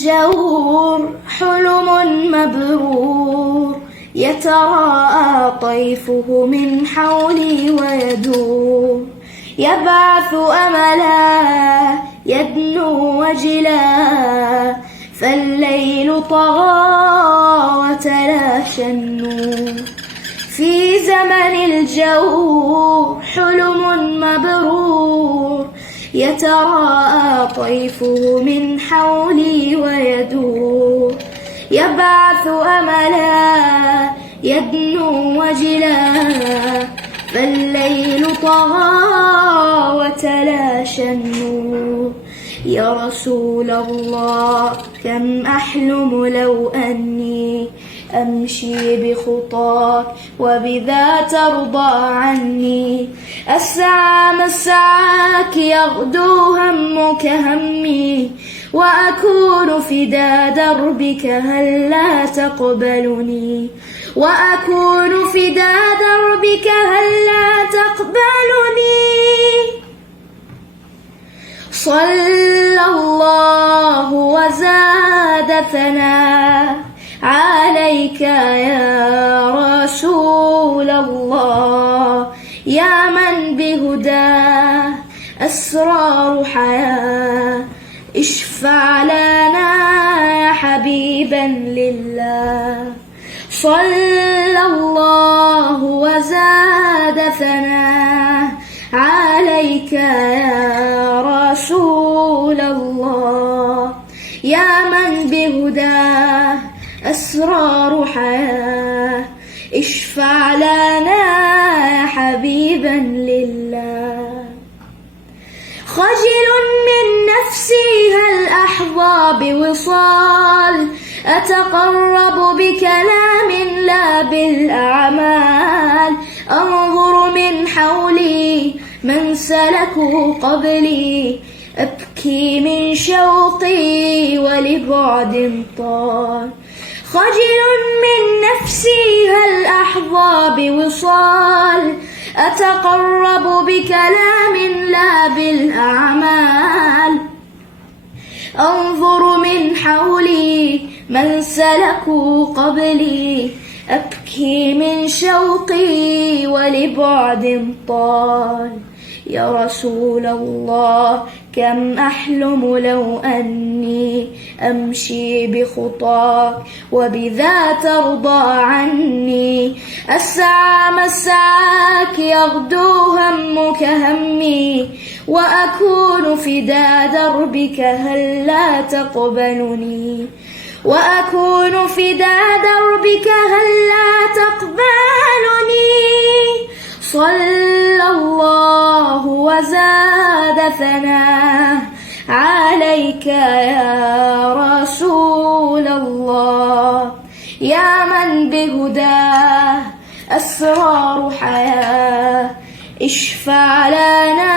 الجور حلم مبرور، يتراءى طيفه من حولي ويدور، يبعث أملا يدنو وجلا، فالليل طغى وتلاشى النور. في زمن الجور حلم مبرور، يتراءى طيفه من حولي ويدور، يبعث أملا يدنو وجلا، فالليل طغى وتلاشى النور. يا رسول الله كم أحلم لو أني أمشي بخطاك وبذا ترضى عني، أسعى مسعاك يغدو همك همي، وأكون فداء دربك هلا تقبلني، وأكون فداء دربك هلا تقبلني. صلى الله وزاد ثناء عليك يا رسول الله، يا من بهداه أسرار حياة، اشفع لنا يا حبيبا لله. صلى الله وزاد ثناء عليك يا رسول الله، يا من بهداه أسرار حياة، اشفع لنا يا حبيبا لله. خجل من نفسي هل أحظى بوصال، أتقرب بكلام لا بالأعمال، أنظر من حولي من سلكوا قبلي، أبكي من شوقي ولبعد طال. خجل من نفسي هل أحظى بوصال، أتقرب بكلام لا بالأعمال، أنظر من حولي من سلكوا قبلي، أبكي من شوقي ولبعد طال. يا رسول الله كم أحلم لو أني أمشي بخطاك وبذا ترضى عني، أسعى مسعاك يغدو همك همي، وأكون فداء دربك هلا تقبلني، وأكون فداء دربك هلا تقبلني. صلى الله وزاد ثناء عليك يا رسول الله، يا من بهداه أسرار حياة، اشفع لنا